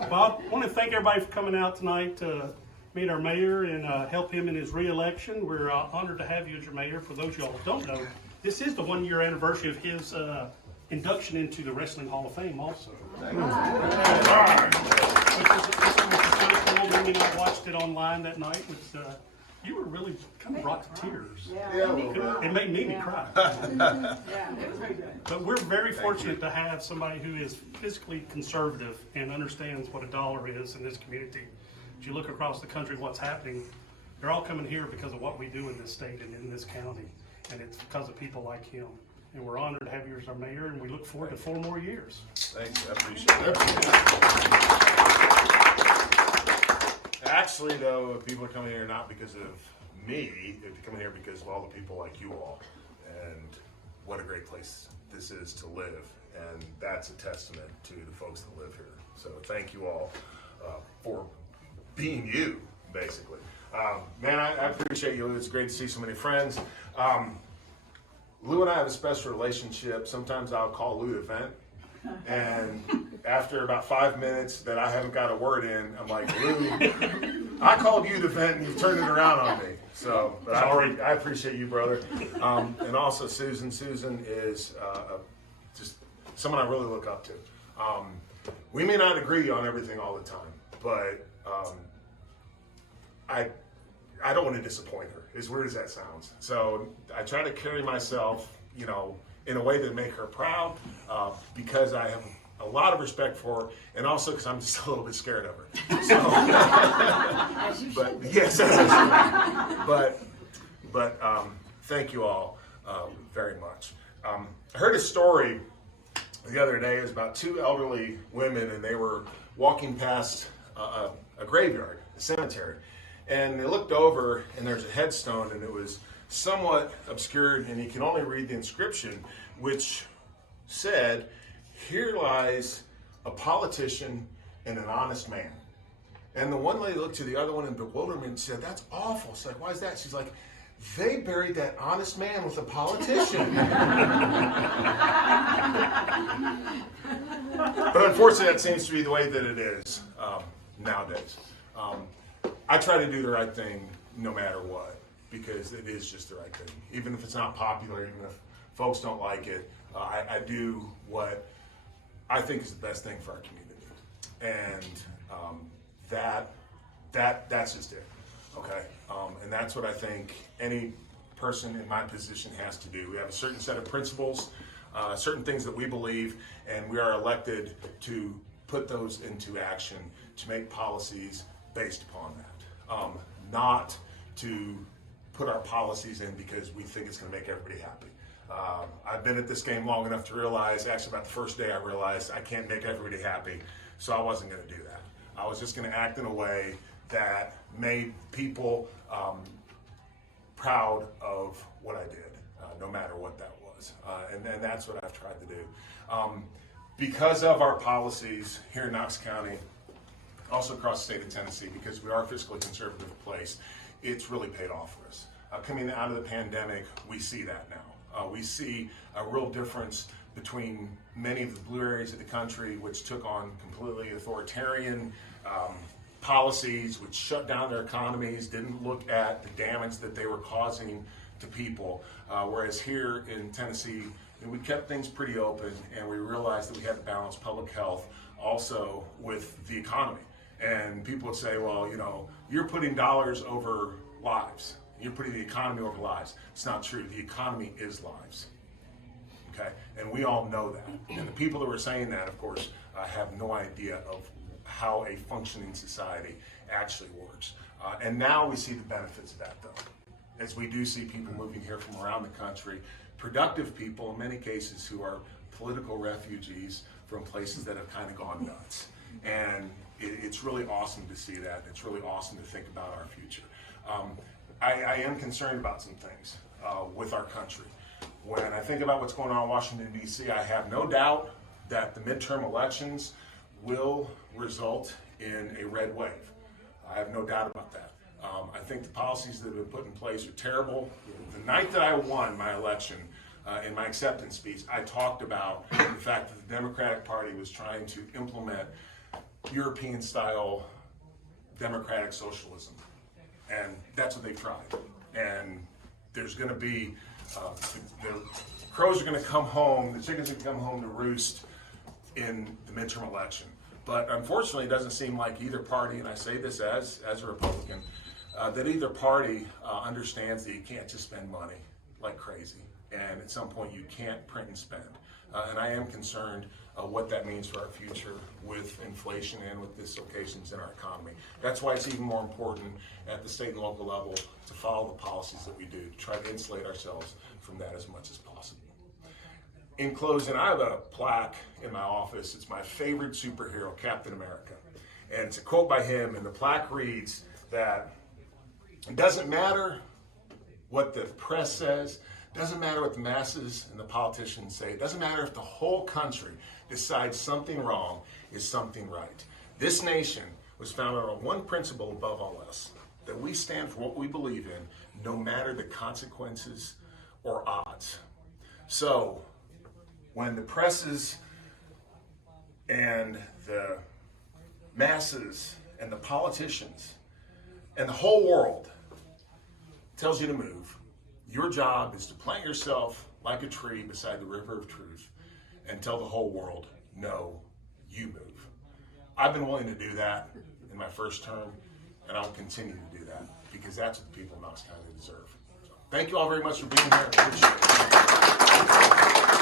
Well, I want to thank everybody for coming out tonight to meet our mayor and help him in his re-election. We're honored to have you as your mayor. For those of y'all who don't know, this is the 1-year anniversary of his induction into the Wrestling Hall of Fame also. Which is so cool. When we watched it online that night, which you were really kind of brought to tears. It made me cry. It was very good. But we're very fortunate to have somebody who is physically conservative and understands what a dollar is in this community. As you look across the country, what's happening, they're all coming here because of what we do in this state and in this county. And it's because of people like him. And we're honored to have you as our mayor, and we look forward to 4 more years. Thanks, I appreciate it. Actually, though, people are coming here not because of me, they're coming here because of all the people like you all. And what a great place this is to live. And that's a testament to the folks that live here. So thank you all for being you, basically. Man, I appreciate you. It's great to see so many friends. Lou and I have a special relationship. Sometimes I'll call Lou to vent. And after about 5 minutes that I haven't got a word in, I'm like, Lou, I called you to vent and you turned it around on me. So, but I appreciate you, brother. And also Susan. Susan is just someone I really look up to. We may not agree on everything all the time, but I don't want to disappoint her, as weird as that sounds. So I try to carry myself, in a way that make her proud, because I have a lot of respect for her, and also because I'm just a little bit scared of her. So, but yes, but thank you all very much. I heard a story the other day. It was about 2 elderly women, and they were walking past a graveyard, a cemetery. And they looked over, and there's a headstone, and it was somewhat obscured, and you can only read the inscription, which said, "Here lies a politician and an honest man." And the one lady looked to the other one in bewilderment and said, "That's awful." She's like, "Why is that?" She's like, "They buried that honest man with a politician." But unfortunately, that seems to be the way that it is nowadays. I try to do the right thing no matter what, because it is just the right thing. Even if it's not popular, even if folks don't like it, I do what I think is the best thing for our community. And that's just it, okay? And that's what I think any person in my position has to do. We have a certain set of principles, certain things that we believe, and we are elected to put those into action, to make policies based upon that. Not to put our policies in because we think it's going to make everybody happy. I've been at this game long enough to realize, actually about the first day I realized I can't make everybody happy, so I wasn't going to do that. I was just going to act in a way that made people proud of what I did, no matter what that was. And that's what I've tried to do. Because of our policies here in Knox County, also across the state of Tennessee, because we are a fiscally conservative place, it's really paid off for us. Coming out of the pandemic, we see that now. We see a real difference between many of the blue areas of the country, which took on completely authoritarian policies, which shut down their economies, didn't look at the damage that they were causing to people. Whereas here in Tennessee, we kept things pretty open, and we realized that we had to balance public health also with the economy. And people would say, well, you're putting dollars over lives. You're putting the economy over lives. It's not true. The economy is lives. Okay? And we all know that. And the people that were saying that, of course, have no idea of how a functioning society actually works. And now we see the benefits of that, though. As we do see people moving here from around the country, productive people in many cases who are political refugees from places that have kind of gone nuts. And it's really awesome to see that. It's really awesome to think about our future. I am concerned about some things with our country. When I think about what's going on in Washington, D.C., I have no doubt that the midterm elections will result in a red wave. I have no doubt about that. I think the policies that have been put in place are terrible. The night that I won my election, in my acceptance speech, I talked about the fact that the Democratic Party was trying to implement, European-style democratic socialism. And that's what they've tried. And there's going to be, the crows are going to come home, the chickens are going to come home to roost in the midterm election. But unfortunately, it doesn't seem like either party, and I say this as a Republican, that either party understands that you can't just spend money like crazy. And at some point, you can't print and spend. And I am concerned what that means for our future with inflation and with dislocations in our economy. That's why it's even more important at the state and local level to follow the policies that we do, to try to insulate ourselves from that as much as possible. In closing, I have a plaque in my office. It's my favorite superhero, Captain America. And it's a quote by him, and the plaque reads that it doesn't matter what the press says, doesn't matter what the masses and the politicians say, it doesn't matter if the whole country decides something wrong is something right. This nation was founded on one principle above all else, that we stand for what we believe in, no matter the consequences or odds. So, when the presses and the masses and the politicians and the whole world tells you to move, your job is to plant yourself like a tree beside the river of truth and tell the whole world, no, you move. I've been willing to do that in my first term, and I'll continue to do that because that's what the people of Knox County deserve. So, thank you all very much for being here. I appreciate it.